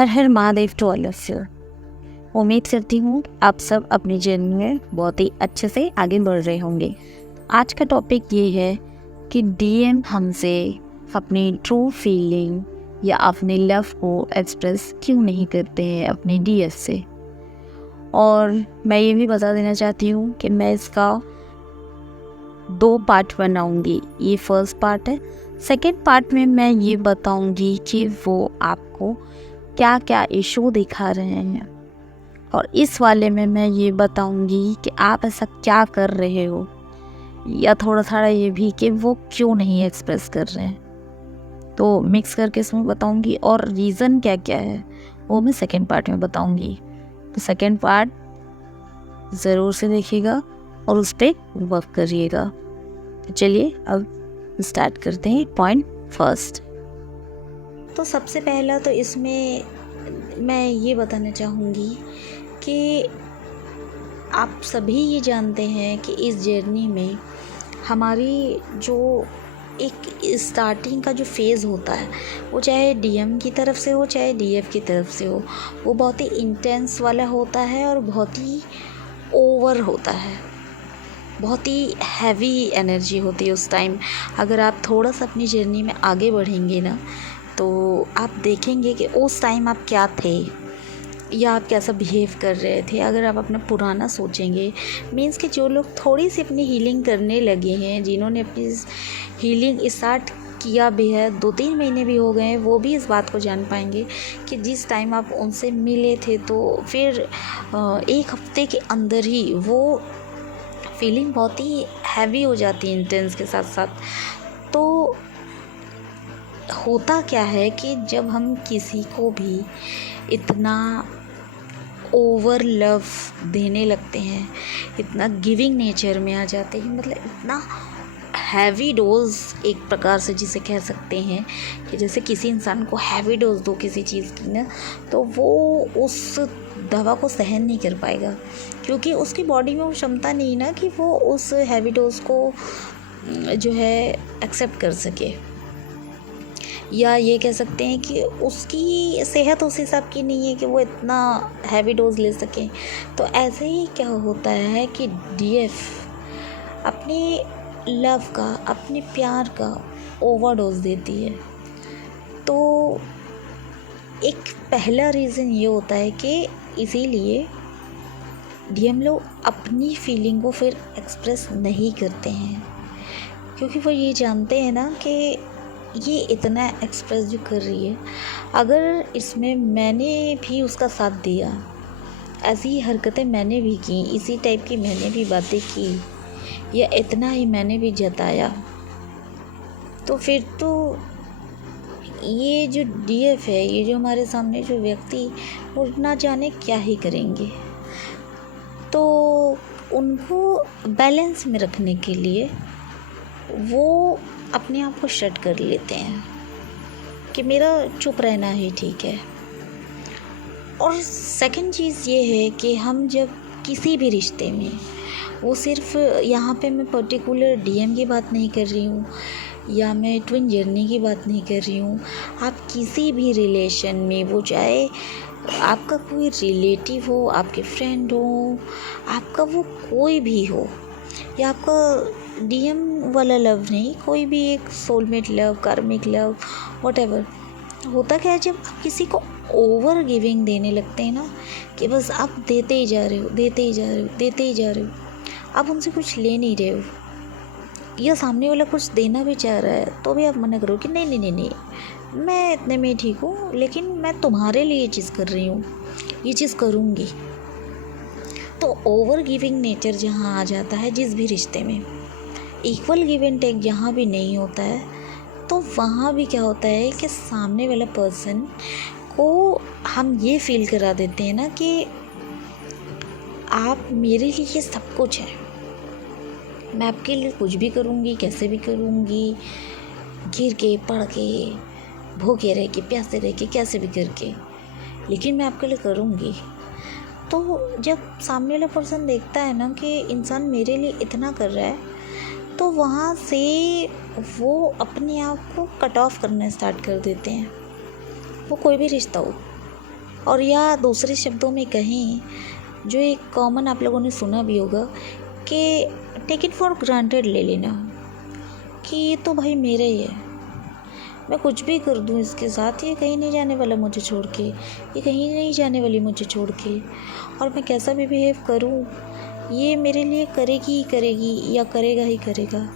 Her Har Mahadev to all of you. उम्मीद करती हूँ आप सब अपनी जर्नी में बहुत ही अच्छे से आगे बढ़ रहे होंगे। आज का टॉपिक ये है कि डीएम हमसे अपनी ट्रू फीलिंग या अपने लव को एक्सप्रेस क्यों नहीं करते हैं अपने डीएफ से। और मैं ये भी बता देना चाहती हूँ कि मैं इसका 2 पार्ट बनाऊँगी। ये फर्स्ट पार्ट है। सेकेंड पार्ट में मैं ये बताऊँगी कि वो आपको क्या क्या इशू दिखा रहे हैं, और इस वाले में मैं ये बताऊंगी कि आप ऐसा क्या कर रहे हो, या थोड़ा थोड़ा ये भी कि वो क्यों नहीं एक्सप्रेस कर रहे हैं। तो मिक्स करके इसमें बताऊंगी, और रीज़न क्या क्या है वो मैं सेकेंड पार्ट में बताऊंगी। तो सेकेंड पार्ट ज़रूर से देखिएगा और उस पर वर्क करिएगा। तो चलिए अब स्टार्ट करते हैं। Point first. तो सबसे पहला तो इसमें मैं ये बताना चाहूँगी कि आप सभी ये जानते हैं कि इस जर्नी में हमारी जो एक स्टार्टिंग का जो फेज़ होता है, वो चाहे डीएम की तरफ से हो चाहे डीएफ की तरफ से हो, वो बहुत ही इंटेंस वाला होता है और बहुत ही ओवर होता है, बहुत ही हैवी एनर्जी होती है उस टाइम। अगर आप थोड़ा सा अपनी जर्नी में आगे बढ़ेंगे ना, तो आप देखेंगे कि उस टाइम आप क्या थे या आप कैसा बिहेव कर रहे थे। अगर आप अपना पुराना सोचेंगे, मीन्स कि जो लोग थोड़ी सी अपनी हीलिंग करने लगे हैं, जिन्होंने अपनी हीलिंग स्टार्ट किया भी है, 2-3 महीने भी हो गए हैं, वो भी इस बात को जान पाएंगे कि जिस टाइम आप उनसे मिले थे तो फिर 1 हफ्ते के अंदर ही वो फीलिंग बहुत ही हैवी हो जाती है इंटेंस के साथ साथ। तो होता क्या है कि जब हम किसी को भी इतना ओवर लव देने लगते हैं, इतना गिविंग नेचर में आ जाते हैं, मतलब इतना हैवी डोज एक प्रकार से जिसे कह सकते हैं कि जैसे किसी इंसान को हैवी डोज दो किसी चीज़ की ना, तो वो उस दवा को सहन नहीं कर पाएगा, क्योंकि उसकी बॉडी में वो क्षमता नहीं ना कि वो उस हैवी डोज को जो है एक्सेप्ट कर सके, या ये कह सकते हैं कि उसकी सेहत उस हिसाब की नहीं है कि वो इतना हैवी डोज ले सकें। तो ऐसे ही क्या होता है कि डीएफ अपने लव का, अपने प्यार का ओवरडोज देती है। तो एक पहला रीज़न ये होता है कि इसीलिए डीएम लोग अपनी फीलिंग को फिर एक्सप्रेस नहीं करते हैं, क्योंकि वो ये जानते हैं ना कि ये इतना एक्सप्रेस जो कर रही है, अगर इसमें मैंने भी उसका साथ दिया, ऐसी हरकतें मैंने भी की, इसी टाइप की मैंने भी बातें की, या इतना ही मैंने भी जताया, तो फिर तो ये जो डीएफ है, ये जो हमारे सामने जो व्यक्ति, वो ना जाने क्या ही करेंगे। तो उनको बैलेंस में रखने के लिए वो अपने आप को शट कर लेते हैं कि मेरा चुप रहना ही ठीक है। और सेकंड चीज़ ये है कि हम जब किसी भी रिश्ते में, वो सिर्फ यहाँ पे मैं पर्टिकुलर डीएम की बात नहीं कर रही हूँ, या मैं ट्विन जर्नी की बात नहीं कर रही हूँ, आप किसी भी रिलेशन में, वो चाहे आपका कोई रिलेटिव हो, आपके फ्रेंड हो, आपका वो कोई भी हो, या आपका डीएम वाला लव नहीं, कोई भी एक सोलमेट लव, कार्मिक लव, व्हाटएवर, होता क्या है जब आप किसी को ओवर गिविंग देने लगते हैं ना, कि बस आप देते ही जा रहे हो, देते ही जा रहे हो, देते ही जा रहे हो, आप उनसे कुछ ले नहीं रहे हो, या सामने वाला कुछ देना भी चाह रहा है तो भी आप मना करो कि नहीं नहीं नहीं नहीं, मैं इतने में ठीक हूँ, लेकिन मैं तुम्हारे लिए ये चीज़ कर रही हूँ, ये चीज़ करूँगी। तो ओवर गिविंग नेचर जहाँ आ जाता है जिस भी रिश्ते में, इक्वल गिव एंड टेक जहाँ भी नहीं होता है, तो वहाँ भी क्या होता है कि सामने वाला पर्सन को हम ये फील करा देते हैं ना कि आप मेरे लिए सब कुछ है, मैं आपके लिए कुछ भी करूँगी, कैसे भी करूँगी, गिर के, पड़ के, भूखे रह के, प्यासे रह के, कैसे भी करके, लेकिन मैं आपके लिए करूँगी। तो जब सामने वाला पर्सन देखता है ना कि इंसान मेरे लिए इतना कर रहा है, तो वहाँ से वो अपने आप को कट ऑफ करना स्टार्ट कर देते हैं। वो कोई भी रिश्ता हो, और या दूसरे शब्दों में कहें, जो एक कॉमन आप लोगों ने सुना भी होगा कि टेक इट फॉर ग्रांटेड ले लेना कि ये तो भाई मेरा ही है, मैं कुछ भी कर दूँ इसके साथ, ये कहीं नहीं जाने वाला मुझे छोड़ के, ये कहीं नहीं जाने वाली मुझे छोड़ के, और मैं कैसा भी बिहेव करूँ ये मेरे लिए करेगी ही करेगी या करेगा ही करेगा।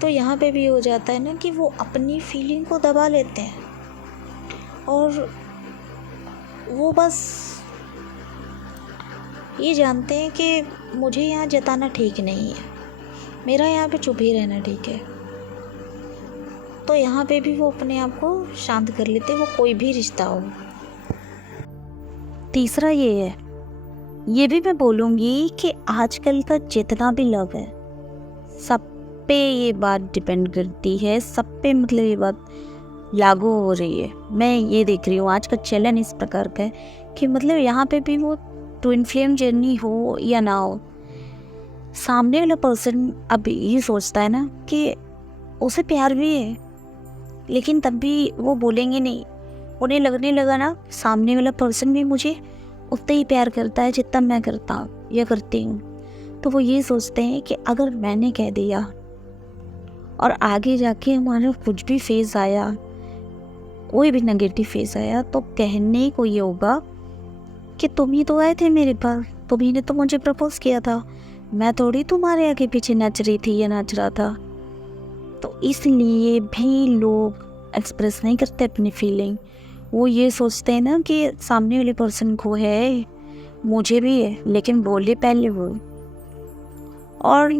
तो यहाँ पे भी हो जाता है ना कि वो अपनी फीलिंग को दबा लेते हैं और वो बस ये जानते हैं कि मुझे यहाँ जताना ठीक नहीं है, मेरा यहाँ पे चुप ही रहना ठीक है। तो यहाँ पे भी वो अपने आप को शांत कर लेते, वो कोई भी रिश्ता हो। तीसरा ये है, ये भी मैं बोलूँगी कि आजकल का जितना भी लव है सब पे ये बात डिपेंड करती है, सब पे मतलब ये बात लागू हो रही है। मैं ये देख रही हूँ आज का चलन इस प्रकार का है कि मतलब यहाँ पे भी वो ट्विन फ्लेम जर्नी हो या ना हो, सामने वाला पर्सन अब ये सोचता है ना कि उसे प्यार भी है, लेकिन तब भी वो बोलेंगे नहीं। उन्हें लगने लगा ना सामने वाला पर्सन भी मुझे उतना ही प्यार करता है जितना मैं करता हूँ या करती हूँ। तो वो ये सोचते हैं कि अगर मैंने कह दिया और आगे जाके हमारा कुछ भी फेज़ आया, कोई भी नेगेटिव फेज़ आया, तो कहने को ये होगा कि तुम ही तो आए थे मेरे पास, तुम्ही ने तो मुझे प्रपोज किया था, मैं थोड़ी तुम्हारे आगे पीछे नाच रही थी या नाच रहा था। तो इसलिए भी लोग एक्सप्रेस नहीं करते अपनी फीलिंग। वो ये सोचते हैं ना कि सामने वाले पर्सन को है, मुझे भी है, लेकिन बोले पहले वो। और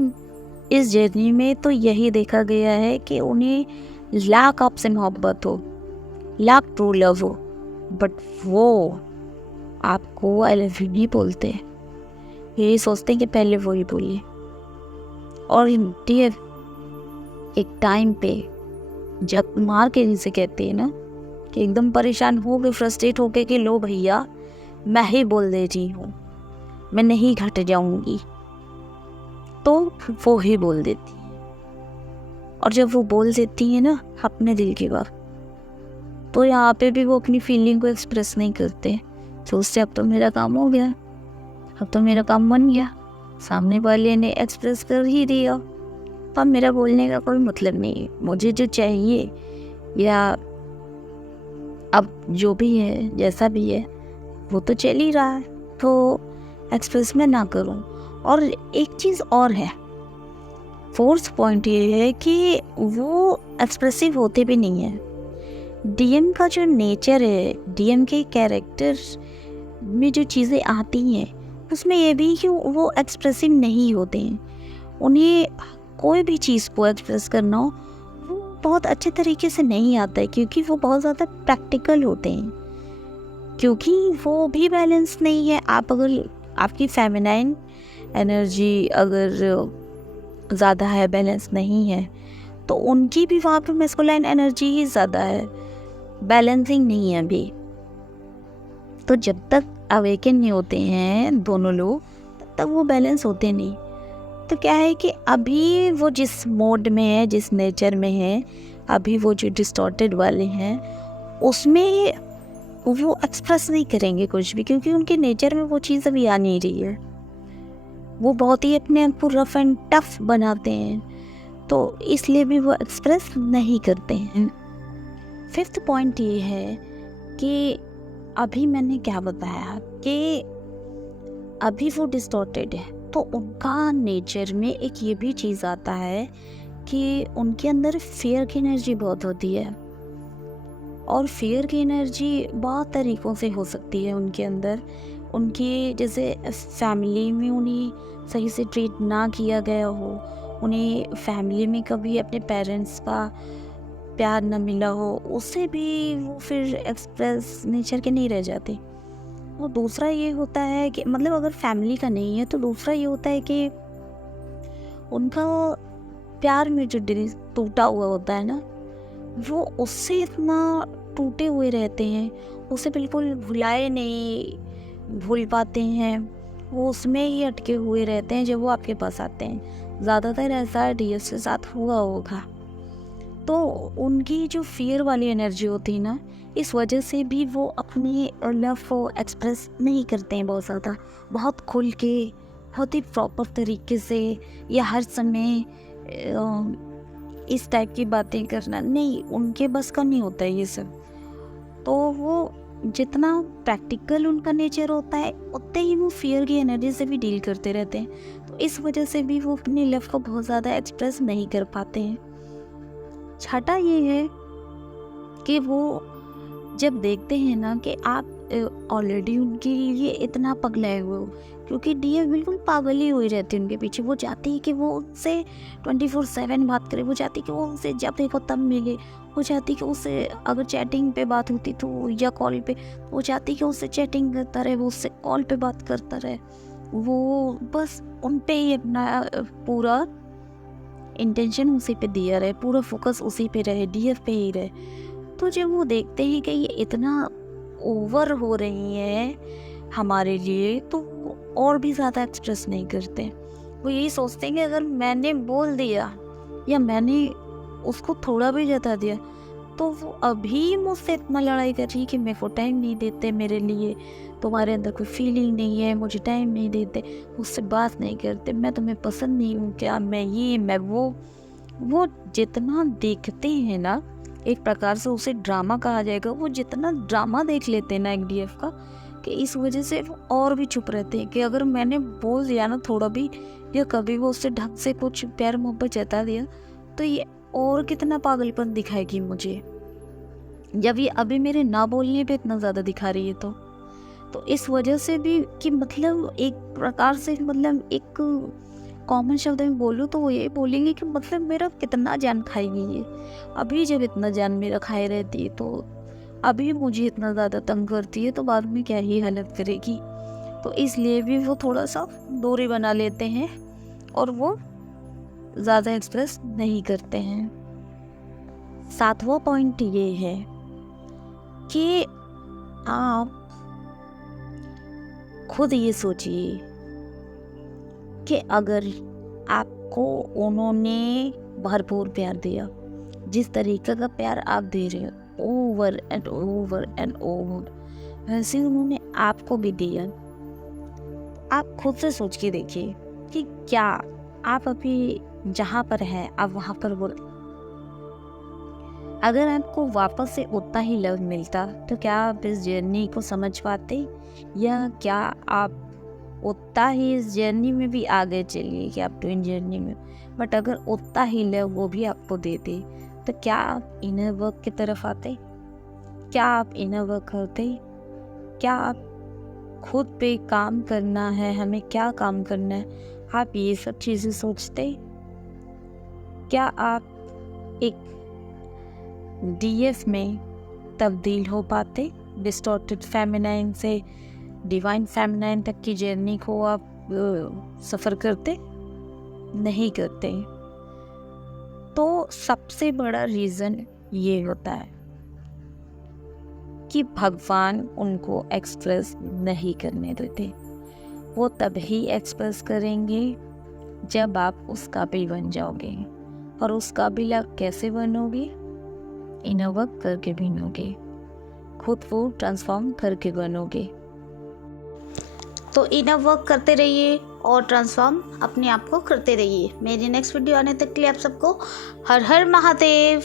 इस जर्नी में तो यही देखा गया है कि उन्हें लाख आपसे मोहब्बत हो, लाख ट्रू लव हो, बट वो आपको आई लव यू नहीं बोलते, यही सोचते हैं कि पहले वो ही बोलिए। और डियर, एक टाइम पे जब मार के जिसे कहते हैं ना कि एकदम परेशान हो गए, फ्रस्ट्रेट हो गए कि लो भैया मैं ही बोल दे रही हूँ, मैं नहीं घट जाऊंगी, तो वो ही बोल देती है। और जब वो बोल देती है ना अपने दिल की बात, तो यहाँ पे भी वो अपनी फीलिंग को एक्सप्रेस नहीं करते, सोचते अब तो मेरा काम हो गया, अब तो मेरा काम बन गया, सामने वाले ने एक्सप्रेस कर ही दिया, अब मेरा बोलने का कोई मतलब नहीं है, मुझे जो चाहिए या अब जो भी है जैसा भी है वो तो चल ही रहा है, तो एक्सप्रेस में ना करूं। और एक चीज़ और है, फोर्थ पॉइंट ये है कि वो एक्सप्रेसिव होते भी नहीं है। डीएम का जो नेचर है, डीएम के कैरेक्टर में जो चीज़ें आती हैं उसमें ये भी कि वो एक्सप्रेसिव नहीं होते हैं। उन्हें कोई भी चीज़ को एक्सप्रेस करना हो वो बहुत अच्छे तरीके से नहीं आता है, क्योंकि वो बहुत ज़्यादा प्रैक्टिकल होते हैं, क्योंकि वो भी बैलेंस नहीं है। आप अगर आपकी फेमिनाइन एनर्जी अगर ज़्यादा है, बैलेंस नहीं है, तो उनकी भी वहाँ पे मैस्कुलाइन एनर्जी ही ज़्यादा है, बैलेंसिंग नहीं है अभी। तो जब तक अवेकन नहीं होते हैं दोनों लोग तब तक वो बैलेंस होते नहीं। तो क्या है कि अभी वो जिस मोड में है, जिस नेचर में है, अभी वो जो डिस्टॉर्टेड वाले हैं उसमें वो एक्सप्रेस नहीं करेंगे कुछ भी, क्योंकि उनके नेचर में वो चीज़ अभी आ नहीं रही है। वो बहुत ही अपने आप को रफ एंड टफ बनाते हैं, तो इसलिए भी वो एक्सप्रेस नहीं करते हैं। फिफ्थ पॉइंट ये है कि अभी मैंने क्या बताया कि अभी वो डिस्टॉर्टेड है, तो उनका नेचर में एक ये भी चीज़ आता है कि उनके अंदर फेयर की एनर्जी बहुत होती है, और फेयर की एनर्जी बहुत तरीक़ों से हो सकती है उनके अंदर। उनके जैसे फैमिली में उन्हें सही से ट्रीट ना किया गया हो, उन्हें फैमिली में कभी अपने पेरेंट्स का प्यार न मिला हो, उससे भी वो फिर एक्सप्रेस नेचर के नहीं रह जाते। और दूसरा ये होता है कि मतलब अगर फैमिली का नहीं है तो दूसरा ये होता है कि उनका प्यार में जो दिल टूटा हुआ होता है ना, वो उससे इतना टूटे हुए रहते हैं, उसे बिल्कुल भुलाए नहीं भूल पाते हैं, वो उसमें ही अटके हुए रहते हैं जब वो आपके पास आते हैं। ज़्यादातर ऐसा डीएस के साथ हुआ होगा। तो उनकी जो फियर वाली एनर्जी होती है ना, इस वजह से भी वो अपने लव को एक्सप्रेस नहीं करते हैं बहुत ज़्यादा, बहुत खुल के, बहुत ही प्रॉपर तरीके से, या हर समय इस टाइप की बातें करना नहीं, उनके बस का नहीं होता है ये सब। तो वो जितना प्रैक्टिकल उनका नेचर होता है उतने ही वो फियर की एनर्जी से भी डील करते रहते हैं। तो इस वजह से भी वो अपनी लव को बहुत ज़्यादा एक्सप्रेस नहीं कर पाते हैं। छठा ये है कि वो जब देखते हैं ना कि आप ऑलरेडी उनके लिए इतना पगलाए हुए हो, क्योंकि डीएफ बिल्कुल पागल ही हुई रहती है उनके पीछे। वो चाहती है कि वो उनसे 24/7 बात करे, वो चाहती है कि वो उनसे जब देखो तब मिले, वो चाहती है कि उससे अगर चैटिंग पे बात होती तो या कॉल पे, वो चाहती है कि उससे चैटिंग करता रहे, वो उससे कॉल पे बात करता रहे, वो बस उन पे ही अपना पूरा इंटेंशन उसी पे दिया रहे, पूरा फोकस उसी पे रहे, डीएफ पे ही रहे। तो जब वो देखते हैं कि ये इतना ओवर हो रही है हमारे लिए, तो वो और भी ज़्यादा एक्सप्रेस नहीं करते। वो यही सोचते हैं कि अगर मैंने बोल दिया या मैंने उसको थोड़ा भी जता दिया तो वो अभी मुझसे इतना लड़ाई कर रही है कि मेरे को टाइम नहीं देते मेरे लिए, तुम्हारे अंदर कोई फीलिंग नहीं है, मुझे टाइम नहीं देते, मुझसे बात नहीं करते, मैं तुम्हें पसंद नहीं हूँ क्या, मैं ये मैं वो जितना देखते हैं ना, एक प्रकार से उसे ड्रामा कहा जाएगा, वो जितना ड्रामा देख लेते हैं ना एक डीएफ का, कि इस वजह से वो और भी चुप रहते हैं कि अगर मैंने बोल दिया ना थोड़ा भी, या कभी वो उससे ढंग से कुछ प्यार मोहब्बत जता दिया, तो ये और कितना पागलपन दिखाएगी मुझे, जब ये अभी मेरे ना बोलने पे इतना ज़्यादा दिखा रही है। तो इस वजह से भी कि मतलब एक प्रकार से, मतलब एक कॉमन शब्द में बोलूँ तो वो ये बोलेंगे कि मतलब मेरा कितना जान खाएगी ये, अभी जब इतना जान मेरा खाए रहती है, तो अभी मुझे इतना ज़्यादा तंग करती है, तो बाद में क्या ही हालत करेगी। तो इसलिए भी वो थोड़ा सा दूरी बना लेते हैं और वो ज़्यादा एक्सप्रेस नहीं करते हैं। सातवां पॉइंट ये है कि आप खुद ये सोचिए कि अगर आपको उन्होंने भरपूर प्यार दिया, जिस तरीके का प्यार आप दे रहे हो over and over and over, वैसे उन्होंने आपको भी दिया, आप खुद से सोच के देखिए कि क्या आप अभी जहाँ पर हैं आप वहाँ पर बोल, अगर आपको वापस से उतना ही लव मिलता तो क्या आप इस जर्नी को समझ पाते, या क्या आप उतना ही इस जर्नी में भी आगे चलिए कि आप ट्विन जर्नी में, बट अगर उतना ही लव वो भी आपको देते तो क्या आप इनर वर्क की तरफ आते, क्या आप इनर वर्क करते, क्या आप खुद पे काम करना है, हमें क्या काम करना है, आप ये सब चीज़ें सोचते, क्या आप एक डीएफ में तब्दील हो पाते, डिस्टॉर्टेड फेमिनाइन से डिवाइन फेमिनाइन तक की जर्नी को आप सफ़र करते, नहीं करते। तो सबसे बड़ा रीज़न ये होता है कि भगवान उनको एक्सप्रेस नहीं करने देते। वो तभी एक्सप्रेस करेंगे जब आप उस काबिल बन जाओगे, और उस काबिल आप कैसे बनोगे, इनर वर्क करके बनोगे, खुद को ट्रांसफॉर्म करके बनोगे। तो इनर वर्क करते रहिए और ट्रांसफॉर्म अपने आप को करते रहिए। मेरी नेक्स्ट वीडियो आने तक के लिए आप सबको हर हर महादेव।